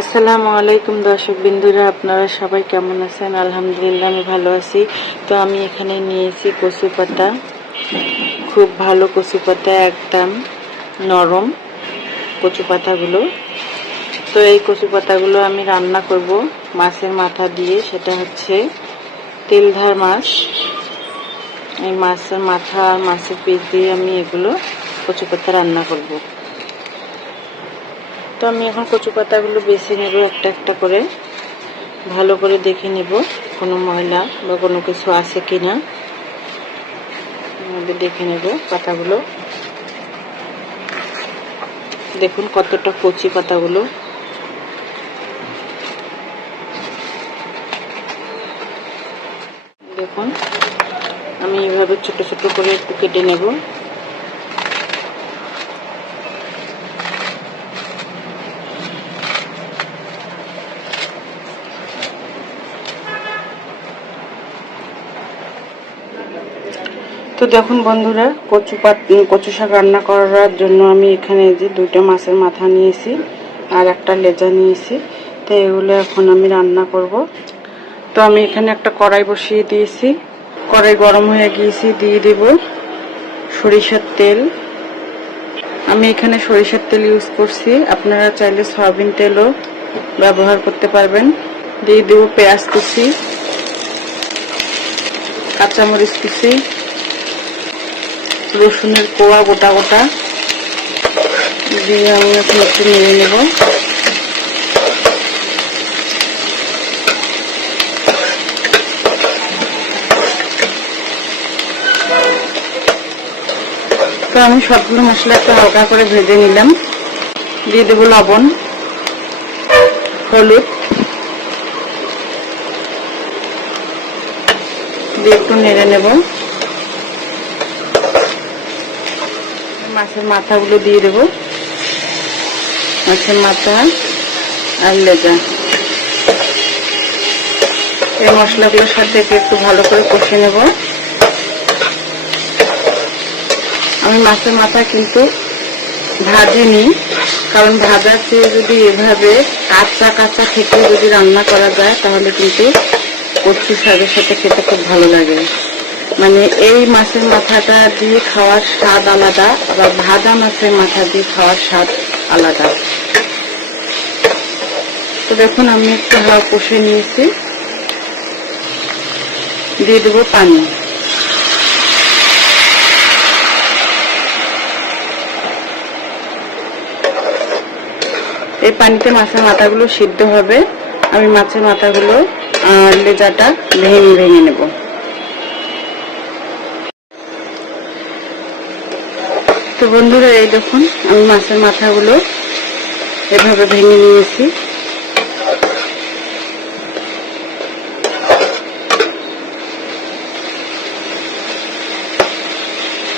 আসসালামু আলাইকুম দর্শক বিন্দুরা, আপনারা সবাই কেমন আছেন? আলহামদুলিল্লাহ, আমি ভালো আছি। তো আমি এখানে নিয়েছি কচু পাতা খুব ভালো কচু পাতা একদম নরম কচু পাতাগুলো তো এই কচু পাতাগুলো আমি রান্না করব মাছের মাথা দিয়ে। সেটা হচ্ছে তেলধার মাছ। এই মাছের মাথা আর মাছের পিস দিয়ে আমি এগুলো কচু পাতা রান্না করব। তো আমি এখন কচু পাতাগুলো বেছে নেব একটা একটা করে। ভালো করে দেখে নেব কোনো ময়লা বা কোনো কিছু আছে কি না দেখে নেব পাতাগুলো। দেখুন কতটা কচি পাতাগুলো। দেখুন, আমি এইভাবে ছোট ছোট করে একটু কেটে নেব। তো দেখুন বন্ধুরা, কচু পাত কচু শাক রান্না করার জন্য আমি এখানে যে দুইটা মাছের মাথা নিয়েছি আর একটা লেজা নিয়েছি। তো এগুলো এখন আমি রান্না করব। তো আমি এখানে একটা কড়াই বসিয়ে দিয়েছি। কড়াই গরম হয়ে গিয়েছি, দিয়ে দেব সরিষার তেল। আমি এখানে সরিষার তেল ইউজ করছি। আপনারা চাইলে সয়াবিন তেলও ব্যবহার করতে পারবেন। দিয়ে দেব পেঁয়াজ কুচি, কাঁচামরিচ কুচি রসুনের কোয়া গোটা গোটা। দিয়ে আমি এখন একটু নেড়ে নেব। তো আমি সবগুলো মশলা একটু হালকা করে ভেজে নিলাম। দিয়ে দেবো লবণ, হলুদ। দিয়ে একটু নেড়ে নেব। মাছের মাথাগুলো দিয়ে দেবো। মাছের মাথা আর লেজা। এই মশলাগুলোর সাথে একটু ভালো করে কষে নেব। আমি মাছের মাথা কিন্তু ভাজিনি, কারণ ভাজার চেয়ে যদি এভাবে কাঁচা কাঁচা থেকে যদি রান্না করা যায়, তাহলে কিন্তু কচু শাকের সাথে খেতে খুব ভালো লাগে। মানে এই মাছের মাথাটা দিয়ে খাওয়ার স্বাদ আলাদা আবার ভাজা মাছের মাথা দিয়ে খাওয়ার স্বাদ আলাদা। তো দেখুন, আমি একটু হাওয়া কষে নিয়েছি। দিয়ে দেবো পানি। এই পানিতে মাছের মাথাগুলো সিদ্ধ হবে। আমি মাছের মাথাগুলো লেজাটা ভেঙে ভেঙে নেব। তো বন্ধুরা, এই দেখুন, আমি মাছের মাথাগুলো এভাবে ভেঙে নিয়েছি।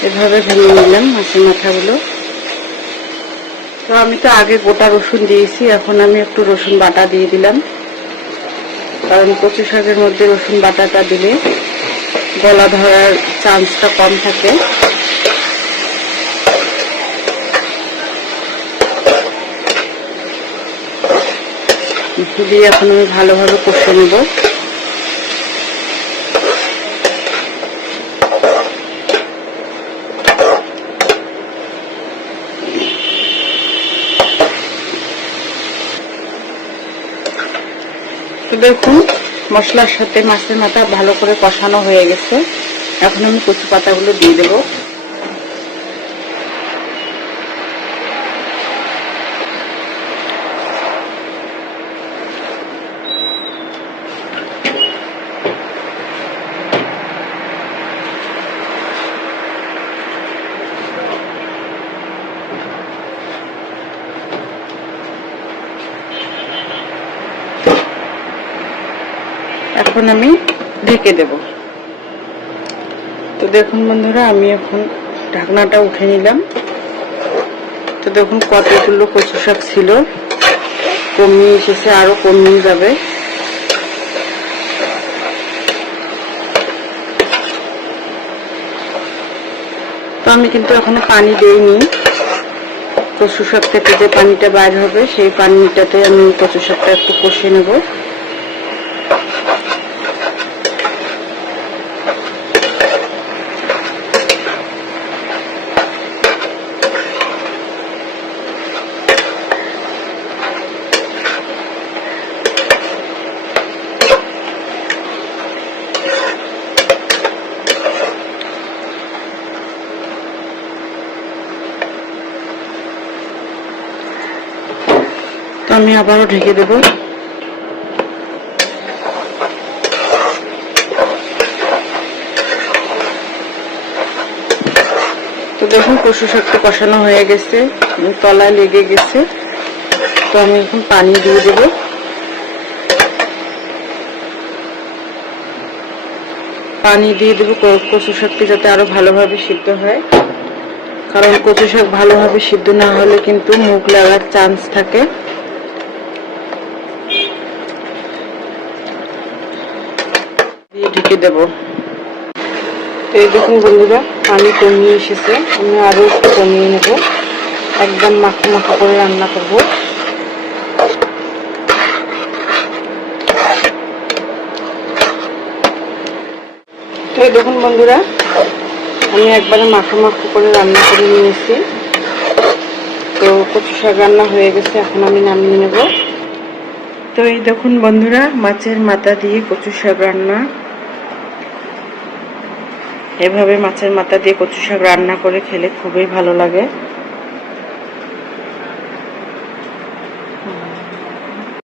এভাবে ভেঙে নিলাম মাছের মাথাগুলো। তো আমি তো আগে গোটা রসুন দিয়েছি, এখন আমি একটু রসুন বাটা দিয়ে দিলাম। কারণ কচু শাকের মধ্যে রসুন বাটাটা দিলে গলা ধরার চান্সটা কম থাকে। দিয়ে এখন আমি ভালোভাবে কষে নেব। দেখুন, মশলার সাথে মাছের মাথা ভালো করে কষানো হয়ে গেছে। এখন আমি কচু পাতাগুলো দিয়ে দেবো। এখন আমি ঢেকে দেব। তো দেখুন বন্ধুরা, আমি এখন ঢাকনাটা উঠে নিলাম। তো দেখুন কতগুলো কচু শাক ছিল। কমিয়ে এসেছে, আরও কমিয়ে যাবে। তো আমি কিন্তু এখনও পানি দেইনি। কচু শাক থেকে যে পানিটা বাইর হবে, সেই পানিটাতে আমি কচু শাকটা একটু কষিয়ে নেব। আমি আবারও ঢেকে দেব। তো দেখুন কচু শাকটা কষানো হয়ে গেছে তলায় লেগে গেছে। তো আমি এখন পানি দিয়ে দেব। পানি দিয়ে দেবো কচু শাকটি যাতে আরও ভালোভাবে সিদ্ধ হয়। কারণ কচু শাক ভালোভাবে সিদ্ধ না হলে কিন্তু মুখ লাগার চান্স থাকে দিয়ে ঢেকে দেব? তো এই দেখুন বন্ধুরা পানি কমিয়ে এসেছে। আমি আরও একটু কমিয়ে নেব। একদম মাখো মাখো করে রান্না করব। তো এই দেখুন বন্ধুরা আমি একবারে মাখো মাখো করে রান্না করে নিয়েছি তো কচু শাক রান্না হয়ে গেছে এখন আমি নামিয়ে নেব। তো এই দেখুন বন্ধুরা মাছের মাথা দিয়ে কচু শাক রান্না। এভাবে মাছের মাথা দিয়ে কচু শাক রান্না করে খেলে খুবই ভালো লাগে।